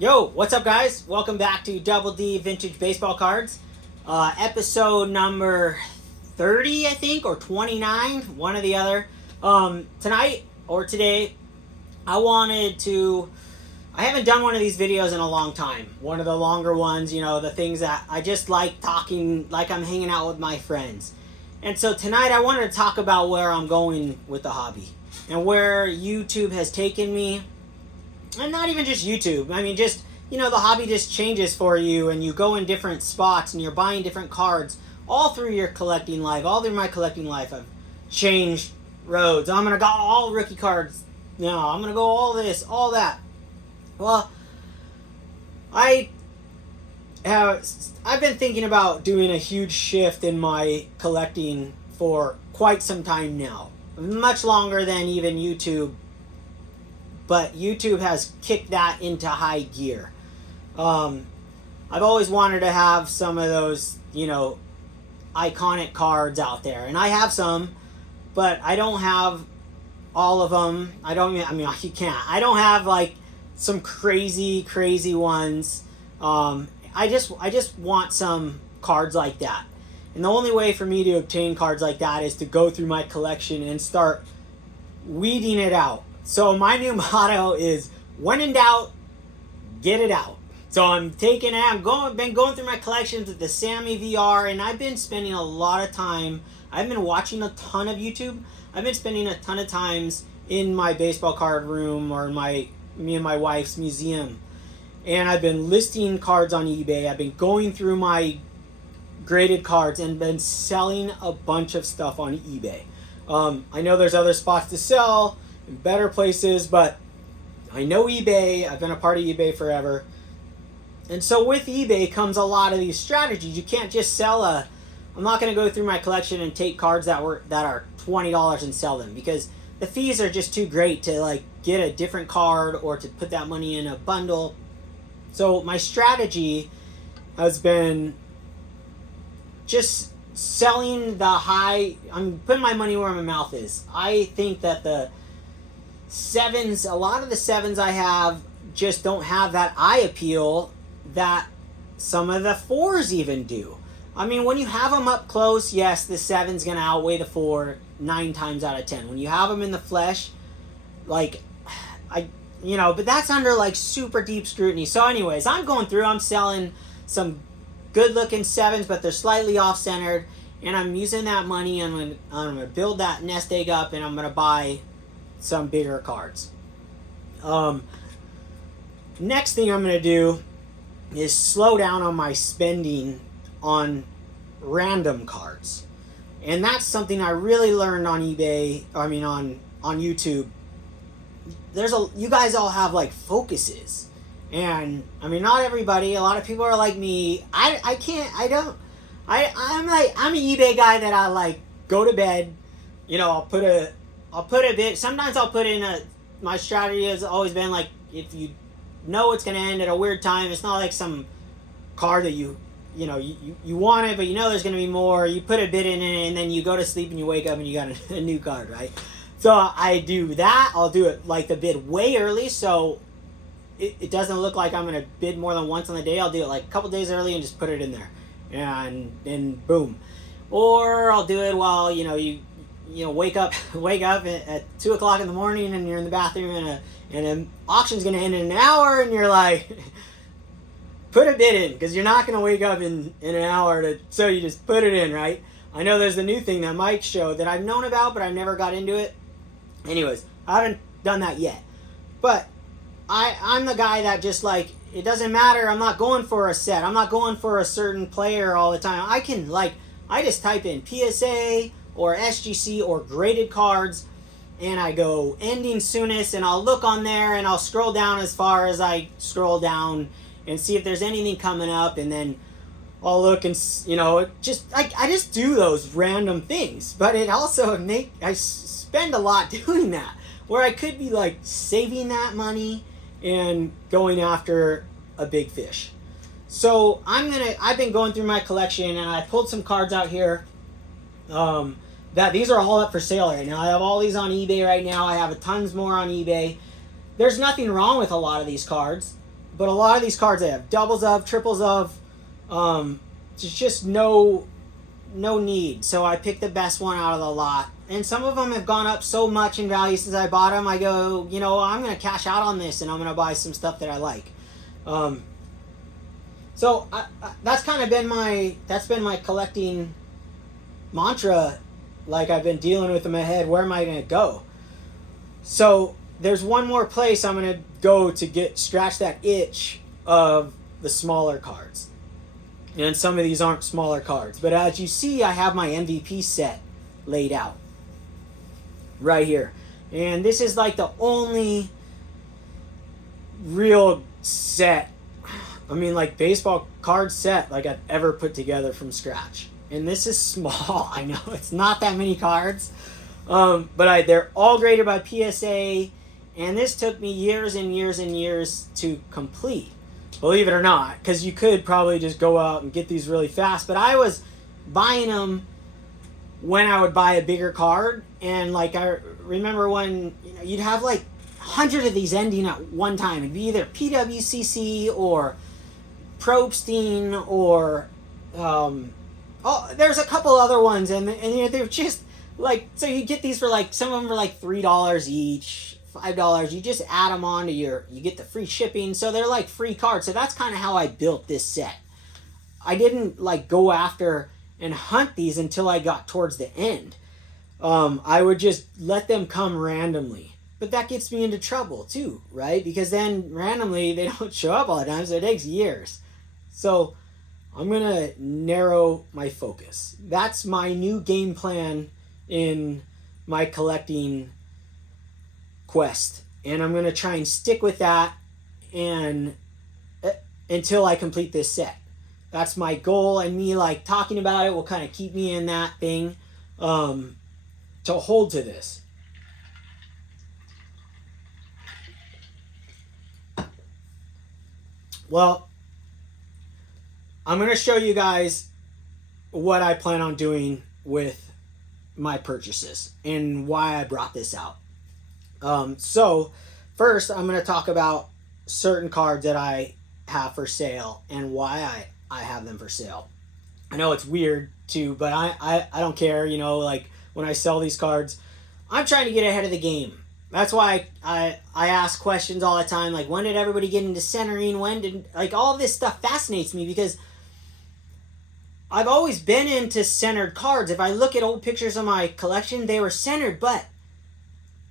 Yo, what's up, guys? Welcome back to Double D Vintage Baseball Cards. Episode number 30, I think, or 29, one or the other. Tonight, or today, I haven't done one of these videos in a long time. One of the longer ones, the things that I just like talking, like I'm hanging out with my friends. And so tonight, I wanted to talk about where I'm going with the hobby and where YouTube has taken me. And not even just YouTube. I mean, just, the hobby just changes for you and you go in different spots and you're buying different cards all through your collecting life. All through my collecting life, I've changed roads. I'm going to go all rookie cards now. I'm going to go all this, all that. Well, I've been thinking about doing a huge shift in my collecting for quite some time now. Much longer than even YouTube. But YouTube has kicked that into high gear. I've always wanted to have some of those, iconic cards out there. And I have some, but I don't have all of them. You can't. I don't have, some crazy ones. I just want some cards like that. And the only way for me to obtain cards like that is to go through my collection and start weeding it out. So my new motto is, when in doubt, get it out. So I've been going through my collections with the Sammy VR, and I've been spending a lot of time. I've been watching a ton of YouTube. I've been spending a ton of times in my baseball card room or me and my wife's museum. And I've been listing cards on eBay. I've been going through my graded cards and been selling a bunch of stuff on eBay. I know there's other spots to sell, better places, but I know eBay. I've been a part of eBay forever. And so with eBay comes a lot of these strategies. You can't just sell I'm not going to go through my collection and take cards that are $20 and sell them, because the fees are just too great to get a different card or to put that money in a bundle. So my strategy has been just selling I'm putting my money where my mouth is. I think that a lot of the sevens I have just don't have that eye appeal that some of the fours even do. I mean, when you have them up close, yes, the seven's going to outweigh the four 9 times out of 10. When you have them in the flesh, but that's under super deep scrutiny. So anyways, I'm selling some good looking sevens, but they're slightly off centered, and I'm using that money and I'm going to build that nest egg up, and I'm going to buy some bigger cards. Next thing I'm going to do is slow down on my spending on random cards. And that's something I really learned on eBay, on YouTube. You guys all have focuses. And not everybody, a lot of people are like me. I'm an eBay guy that I go to bed, I'll put a bit, sometimes I'll put in my strategy has always been if you know it's going to end at a weird time, it's not like some card that you want it, but there's going to be more, you put a bit in it, and then you go to sleep and you wake up and you got a new card, right? So I do that. I'll do it the bid way early, so it doesn't look like I'm going to bid more than once on the day. I'll do it a couple days early and just put it in there, and then boom. Or I'll do it while you wake up at 2 o'clock in the morning and you're in the bathroom and an auction's going to end in an hour, and you're put a bid in, because you're not going to wake up in an hour, so you just put it in, right? I know there's the new thing that Mike showed that I've known about, but I've never got into it. Anyways, I haven't done that yet. But I'm the guy that just it doesn't matter. I'm not going for a set. I'm not going for a certain player all the time. I can I just type in PSA or SGC or graded cards, and I go ending soonest, and I'll look on there and I'll scroll down as far as I scroll down and see if there's anything coming up, and then I'll look and I just do those random things. But it also I spend a lot doing that, where I could be saving that money and going after a big fish. So I've been going through my collection, and I pulled some cards out here. That these are all up for sale right now. I have all these on eBay right now. I have tons more on eBay. There's nothing wrong with a lot of these cards, but a lot of these cards I have doubles of, triples of. There's just no need. So I picked the best one out of the lot. And some of them have gone up so much in value since I bought them. I go, you know, I'm going to cash out on this and I'm going to buy some stuff that I like. So that's kind of been my collecting mantra. Like, I've been dealing with in my head. Where am I going to go? So there's one more place I'm going to go to scratch that itch of the smaller cards. And some of these aren't smaller cards. But as you see, I have my MVP set laid out right here. And this is like the only real set, I mean, like, baseball card set like I've ever put together from scratch. And this is small. I know it's not that many cards. But they're all graded by PSA. And this took me years and years and years to complete. Believe it or not, because you could probably just go out and get these really fast. But I was buying them when I would buy a bigger card. And, like, I remember when, you know, you'd have like 100 of these ending at one time. It'd be either PWCC or Probstein or there's a couple other ones, and you know, they're just like, so you get these for like, some of them are like $3 each, $5. You just add them on to you get the free shipping, so they're like free cards. So that's kind of how I built this set. I didn't like go after and hunt these until I got towards the end. I would just let them come randomly. But that gets me into trouble too, right? Because then randomly they don't show up all the time, so it takes years. So I'm going to narrow my focus. That's my new game plan in my collecting quest. And I'm going to try and stick with that and until I complete this set. That's my goal, and me like talking about it will kind of keep me in that thing to hold to this. Well, I'm going to show you guys what I plan on doing with my purchases and why I brought this out. So first, I'm going to talk about certain cards that I have for sale and why I have them for sale. I know it's weird too, but I don't care. You know, like when I sell these cards, I'm trying to get ahead of the game. That's why I ask questions all the time, like when did everybody get into centering? When did, like, all this stuff fascinates me because I've always been into centered cards. If I look at old pictures of my collection, they were centered, but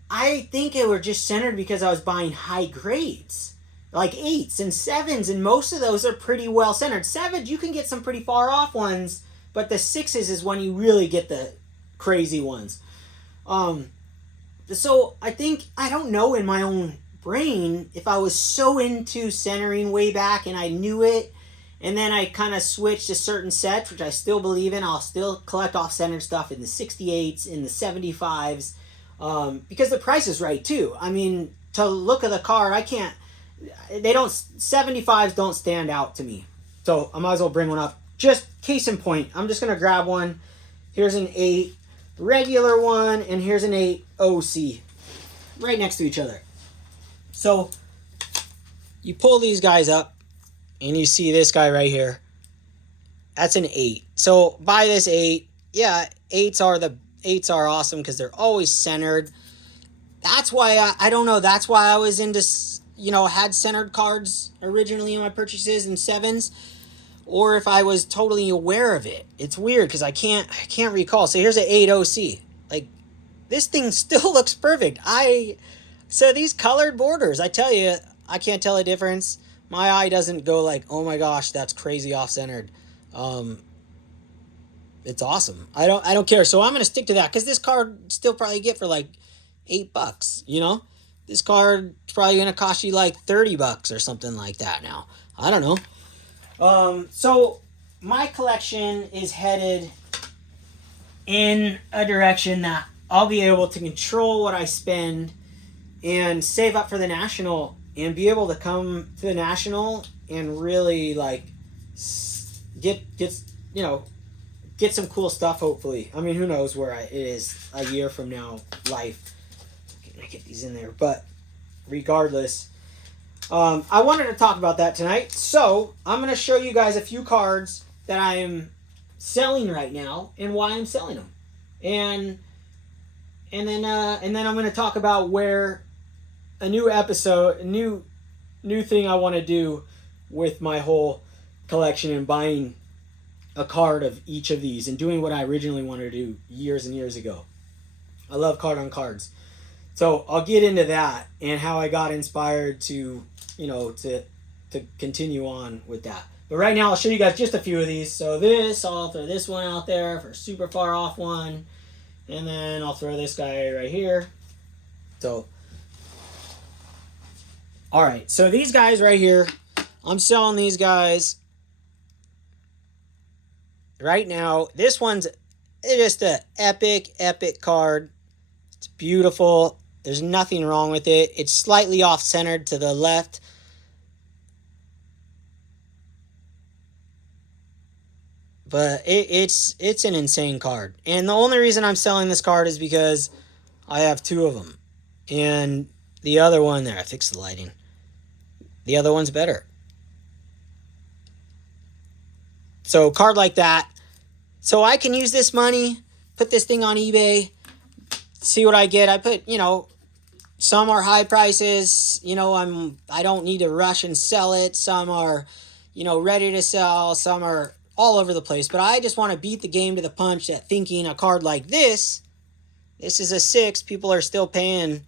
I think it were just centered because I was buying high grades, like 8s and 7s, and most of those are pretty well centered. 7s, you can get some pretty far off ones, but the 6s is when you really get the crazy ones. So I think, I don't know in my own brain if I was so into centering way back and I knew it, and then I kind of switched to certain sets, which I still believe in. I'll still collect off-center stuff in the 68s, in the 75s, because the price is right too. I mean, to look at the card, 75s don't stand out to me. So I might as well bring one up. Just case in point, I'm just going to grab one. Here's an 8 regular one, and here's an 8 OC right next to each other. So you pull these guys up and you see this guy right here. That's an 8. So buy this 8. Yeah, 8s are awesome because they're always centered. That's why I don't know, that's why I was into, you know, had centered cards originally in my purchases and 7s. Or if I was totally aware of it. It's weird because I can't recall. So here's an 8 OC. Like, this thing still looks perfect. So these colored borders, I tell you, I can't tell a difference. My eye doesn't go like, oh my gosh, that's crazy off-centered. It's awesome. I don't care. So I'm gonna stick to that because this card still probably get for like $8. You know, this card is probably gonna cost you like $30 or something like that now. I don't know. So my collection is headed in a direction that I'll be able to control what I spend and save up for the National and be able to come to the National and really like get some cool stuff, hopefully. I mean, who knows where it is a year from now, life. Can I get these in there? But regardless, I wanted to talk about that tonight, so I'm going to show you guys a few cards that I am selling right now and why I'm selling them, and then I'm going to talk about where a new episode, a new thing I want to do with my whole collection and buying a card of each of these and doing what I originally wanted to do years and years ago. I love card on cards. So I'll get into that and how I got inspired to, to continue on with that. But right now I'll show you guys just a few of these. So I'll throw this one out there for a super far off one. And then I'll throw this guy right here. So, all right. So these guys right here, I'm selling these guys right now. This one's just an epic card. It's beautiful. There's nothing wrong with it. It's slightly off-centered to the left. But it's an insane card. And the only reason I'm selling this card is because I have two of them. And the other one there, I fixed the lighting. The other one's better. So card like that. So I can use this money, put this thing on eBay, see what I get. I put, some are high prices. I don't need to rush and sell it. Some are, ready to sell. Some are all over the place. But I just want to beat the game to the punch at thinking a card like this is a 6. People are still paying,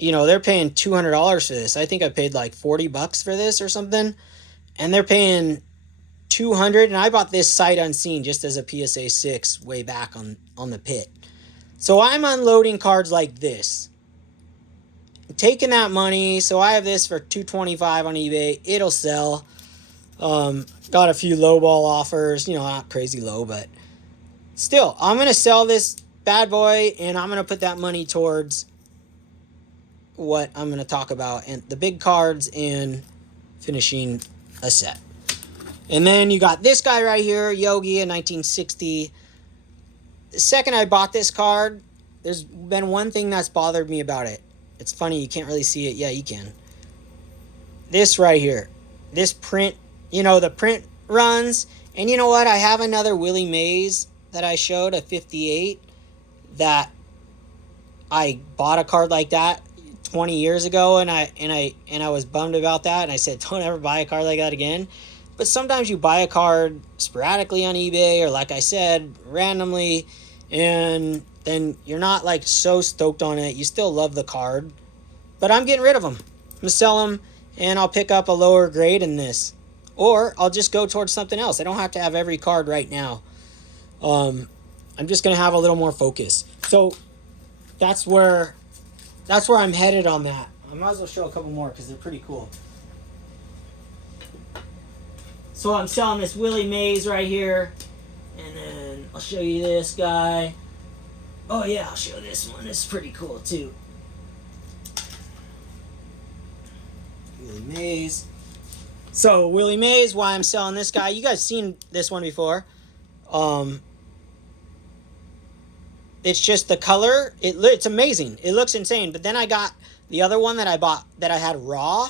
they're paying $200 for this. I think I paid like $40 for this or something. And they're paying $200, and I bought this sight unseen just as a PSA 6 way back on the pit. So I'm unloading cards like this, taking that money. So I have this for $225 on eBay. It'll sell. Got a few lowball offers, not crazy low, but still, I'm gonna sell this bad boy, and I'm gonna put that money towards what I'm gonna talk about, and the big cards and finishing a set. And then you got this guy right here, Yogi, in 1960. The second I bought this card, there's been one thing that's bothered me about it. It's funny, you can't really see it. Yeah, you can. This right here. This print, the print runs. And you know what? I have another Willie Mays that I showed, a 58, that I bought a card like that 20 years ago, and I was bummed about that, and I said, don't ever buy a card like that again. But sometimes you buy a card sporadically on eBay, or like I said, randomly, and then you're not like so stoked on it. You still love the card, but I'm getting rid of them. I'm gonna sell them, and I'll pick up a lower grade in this, or I'll just go towards something else. I don't have to have every card right now. I'm just gonna have a little more focus. So that's where I'm headed on that. I might as well show a couple more because they're pretty cool. So I'm selling this Willie Mays right here. And then I'll show you this guy. Oh yeah, I'll show this one. This is pretty cool too. Willie Mays. So Willie Mays, why I'm selling this guy. You guys seen this one before. It's just the color. It's amazing. It looks insane. But then I got the other one that I bought that I had raw,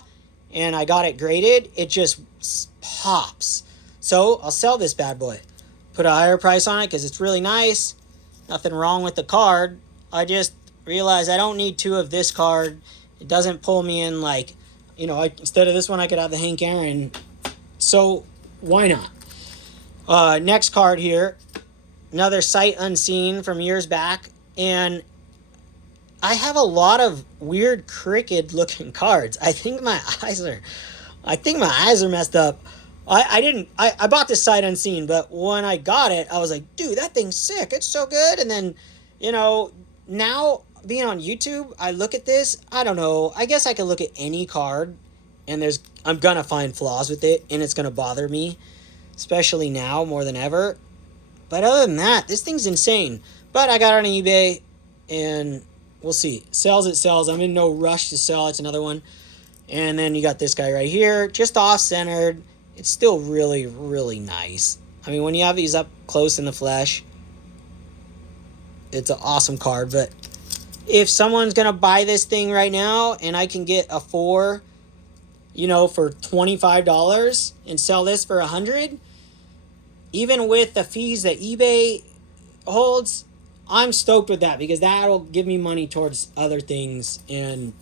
and I got it graded. It just pops. So I'll sell this bad boy. Put a higher price on it because it's really nice. Nothing wrong with the card. I just realized I don't need two of this card. It doesn't pull me in like, instead of this one I could have the Hank Aaron. So why not? Next card here. Another sight unseen from years back. And I have a lot of weird crooked looking cards. I think my eyes are messed up. I bought this sight unseen, but when I got it, I was like, dude, that thing's sick. It's so good. And then, now being on YouTube, I look at this, I don't know. I guess I could look at any card and I'm going to find flaws with it, and it's going to bother me, especially now more than ever. But other than that, this thing's insane. But I got it on eBay, and we'll see. Sells, it sells. I'm in no rush to sell. It's another one. And then you got this guy right here, just off-centered. It's still really, really nice. I mean, when you have these up close in the flesh, it's an awesome card. But if someone's gonna buy this thing right now and I can get a 4, for $25 and sell this for $100, even with the fees that eBay holds, I'm stoked with that because that'll give me money towards other things. And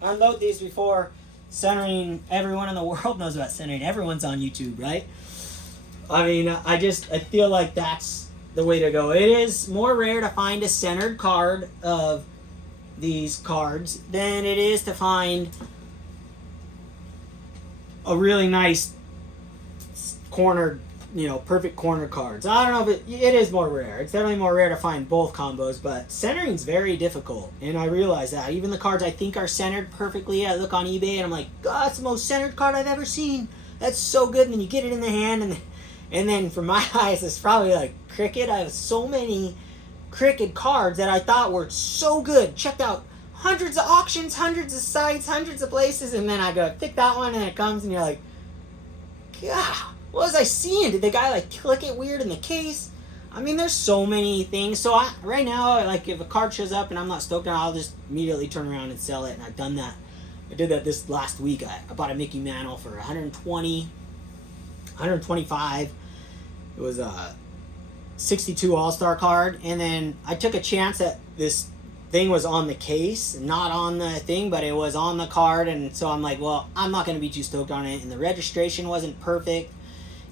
unload these before centering. Everyone in the world knows about centering. Everyone's on YouTube, right? I mean, I feel like that's the way to go. It is more rare to find a centered card of these cards than it is to find a really nice cornered, perfect corner cards. I don't know if it is more rare. It's definitely more rare to find both combos, but centering's very difficult. And I realize that. Even the cards I think are centered perfectly, I look on eBay and I'm like, God, that's the most centered card I've ever seen. That's so good. And then you get it in the hand, and then for my eyes, it's probably like cricket. I have so many cricket cards that I thought were so good. Checked out hundreds of auctions, hundreds of sites, hundreds of places, and then I go pick that one, and it comes, and you're like, God, what was I seeing? Did the guy like click it weird in the case? I mean, there's so many things. So right now, like if a card shows up and I'm not stoked on it, I'll just immediately turn around and sell it. And I've done that. I did that this last week. I bought a Mickey Mantle for 120, 125. It was a 62 All-Star card, and then I took a chance that this thing was on the case, not on the thing, but it was on the card, and so I'm like, well, I'm not going to be too stoked on it, and the registration wasn't perfect.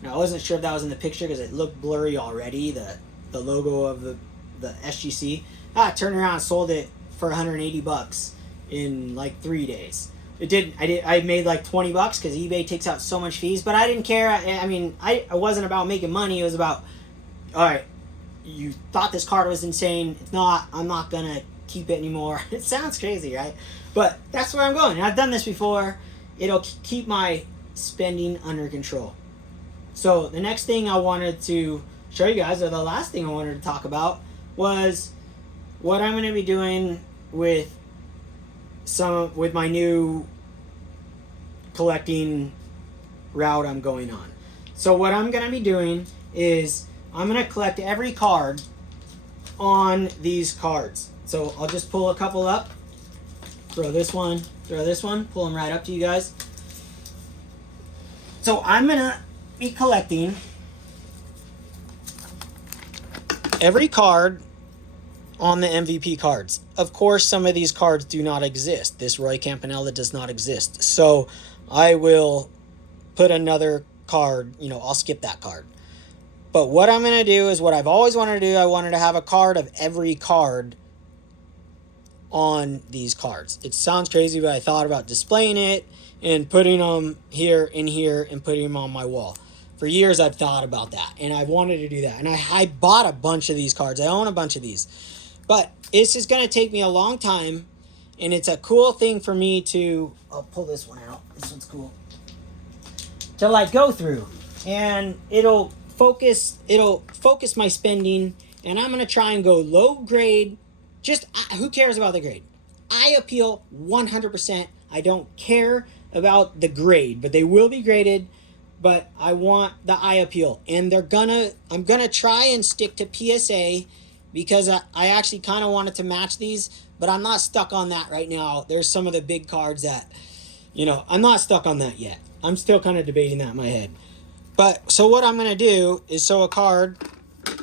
I wasn't sure if that was in the picture because it looked blurry already, the logo of the SGC. I turned around and sold it for $180 in like 3 days. I made like $20 because eBay takes out so much fees, but I didn't care. I mean, I wasn't about making money. It was about, all right, you thought this card was insane. It's not. I'm not gonna keep it anymore. It sounds crazy, right? But that's where I'm going. I've done this before. It'll keep my spending under control. So the next thing I wanted to show you guys, or the last thing I wanted to talk about, was what I'm going to be doing with my new collecting route I'm going on. So what I'm going to be doing is I'm going to collect every card on these cards. So I'll just pull a couple up, throw this one, pull them right up to you guys. So I'm going to be collecting every card on the MVP cards. Of course, some of these cards do not exist. This Roy Campanella does not exist. So I will put another card, I'll skip that card. But what I'm going to do is what I've always wanted to do. I wanted to have a card of every card on these cards. It sounds crazy, but I thought about displaying it and putting them here and here and putting them on my wall. For years, I've thought about that, and I wanted to do that. And I bought a bunch of these cards. I own a bunch of these. But it's just going to take me a long time, and it's a cool thing for me to... I'll pull this one out. This one's cool. To, go through. And it'll focus my spending, and I'm going to try and go low grade. Just, who cares about the grade? I appeal 100%. I don't care about the grade, but they will be graded. But I want the eye appeal, and I'm gonna try and stick to PSA because I actually kind of wanted to match these, but I'm not stuck on that right now. There's some of the big cards that, I'm not stuck on that yet. I'm still kind of debating that in my head. But so what I'm gonna do is show a card,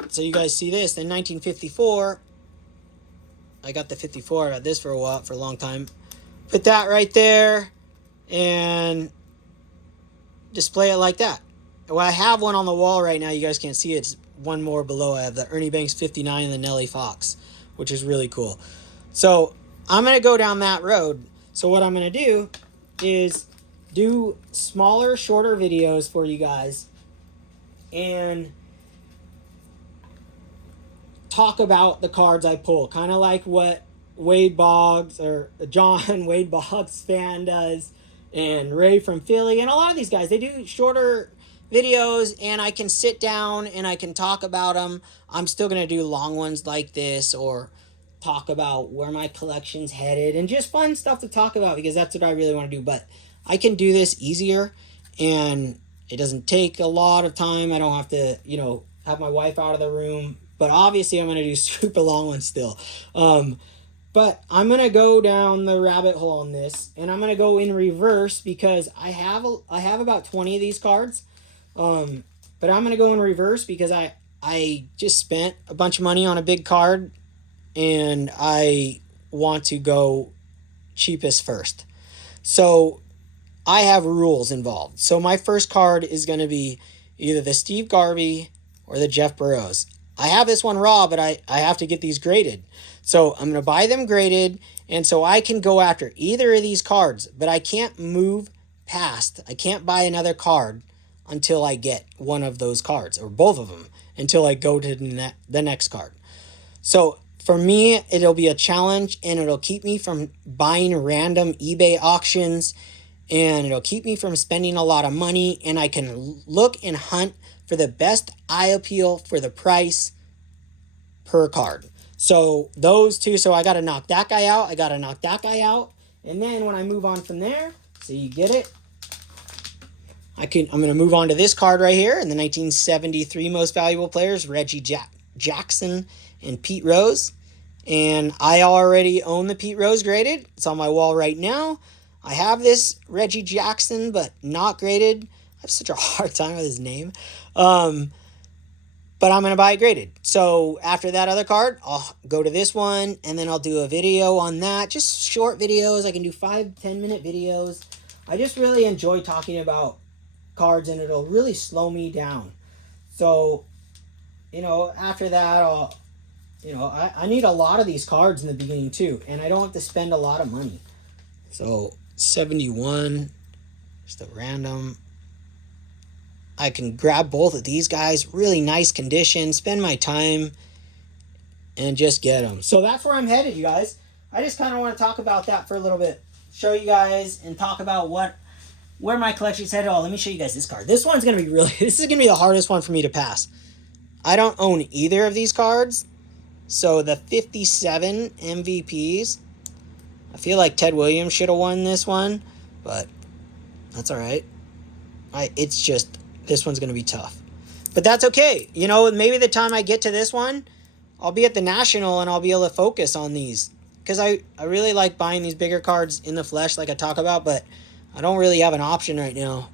so you guys see this in 1954. I got the 54. I had this for a long time. Put that right there, and display it like that. Well, I have one on the wall right now. You guys can't see it. It's one more below. I have the Ernie Banks 59 and the Nellie Fox, which is really cool. So I'm going to go down that road. So what I'm going to do is do smaller, shorter videos for you guys and talk about the cards I pull. Kind of like what Wade Boggs or John Wade Boggs fan does, and Ray from Philly, and a lot of these guys, they do shorter videos, and I can sit down and I can talk about them. I'm still going to do long ones like this, or talk about where my collection's headed, and just fun stuff to talk about, because that's what I really want to do. But I can do this easier, and it doesn't take a lot of time. I don't have to, have my wife out of the room. but obviously I'm going to do super long ones still. But I'm going to go down the rabbit hole on this, and I'm going to go in reverse because I have about 20 of these cards. But I'm going to go in reverse because I just spent a bunch of money on a big card, and I want to go cheapest first. So I have rules involved. So my first card is going to be either the Steve Garvey or the Jeff Burrows. I have this one raw, but I have to get these graded. So I'm going to buy them graded, and so I can go after either of these cards, but I can't move past. I can't buy another card until I get one of those cards, or both of them, until I go to the next card. So for me, it'll be a challenge, and it'll keep me from buying random eBay auctions, and it'll keep me from spending a lot of money, and I can look and hunt for the best eye appeal for the price per card. So those two, so I got to knock that guy out, I got to knock that guy out, and then when I move on from there, so you get it, I'm going to move on to this card right here, in the 1973 Most Valuable Players, Reggie Jackson and Pete Rose. And I already own the Pete Rose graded. It's on my wall right now. I have this Reggie Jackson, but not graded. I have such a hard time with his name. But I'm going to buy it graded. So after that other card, I'll go to this one, and then I'll do a video on that. Just short videos. I can do 5-10 minute videos. I just really enjoy talking about cards, and it'll really slow me down. So, after that, I need a lot of these cards in the beginning too, and I don't have to spend a lot of money. So 71, just a random. I can grab both of these guys, really nice condition, spend my time, and just get them. So that's where I'm headed, you guys. I just kind of want to talk about that for a little bit. Show you guys and talk about where my collection's headed. Oh, let me show you guys this card. This one's going to be this is going to be the hardest one for me to pass. I don't own either of these cards. So the 57 MVPs, I feel like Ted Williams should have won this one, but that's all right. It's just, this one's going to be tough. But that's okay. Maybe the time I get to this one, I'll be at the National and I'll be able to focus on these. Because I really like buying these bigger cards in the flesh like I talk about, but I don't really have an option right now.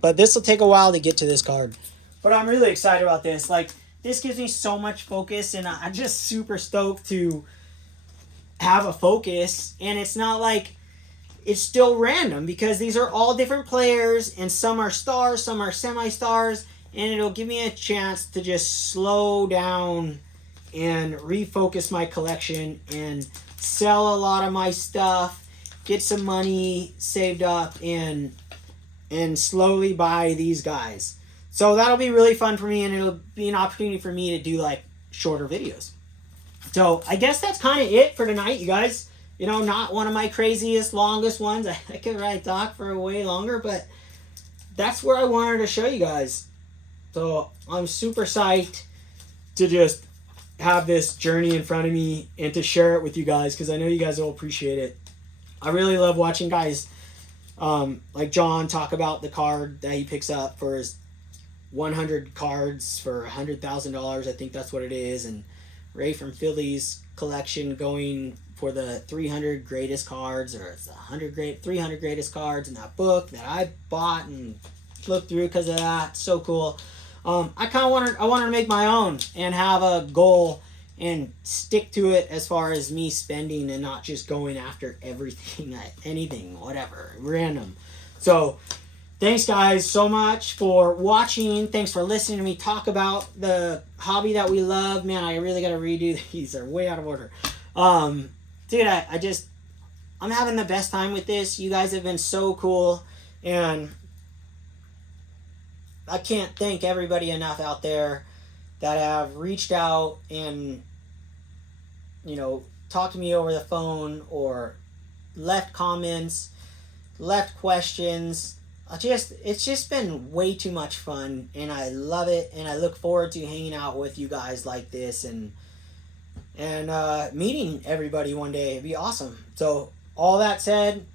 But this will take a while to get to this card. But I'm really excited about this. This gives me so much focus, and I'm just super stoked to have a focus. And it's not like it's still random, because these are all different players, and some are stars, some are semi-stars, and it'll give me a chance to just slow down and refocus my collection and sell a lot of my stuff, get some money saved up, and slowly buy these guys. So that'll be really fun for me, and it'll be an opportunity for me to do shorter videos. So I guess that's kind of it for tonight, you guys. Not one of my craziest, longest ones. I could probably talk for way longer, but that's where I wanted to show you guys. So I'm super psyched to just have this journey in front of me and to share it with you guys, because I know you guys will appreciate it. I really love watching guys like John talk about the card that he picks up for his 100 cards for $100,000. I think that's what it is. And Ray from Philly's collection going for the 300 greatest cards, or it's 300 greatest cards in that book that I bought and looked through because of that. So cool. I wanted to make my own and have a goal and stick to it as far as me spending, and not just going after everything, anything, whatever, random. So thanks guys so much for watching. Thanks for listening to me talk about the hobby that we love. Man, I really got to redo these. They're way out of order. Dude, I'm having the best time with this. You guys have been so cool, and I can't thank everybody enough out there that have reached out and, talked to me over the phone, or left comments, left questions. It's just been way too much fun, and I love it, and I look forward to hanging out with you guys like this, and meeting everybody one day. It'd be awesome. So all that said,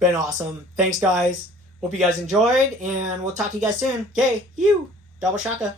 been awesome. Thanks guys. Hope you guys enjoyed, and we'll talk to you guys soon. Okay, Double Shaka.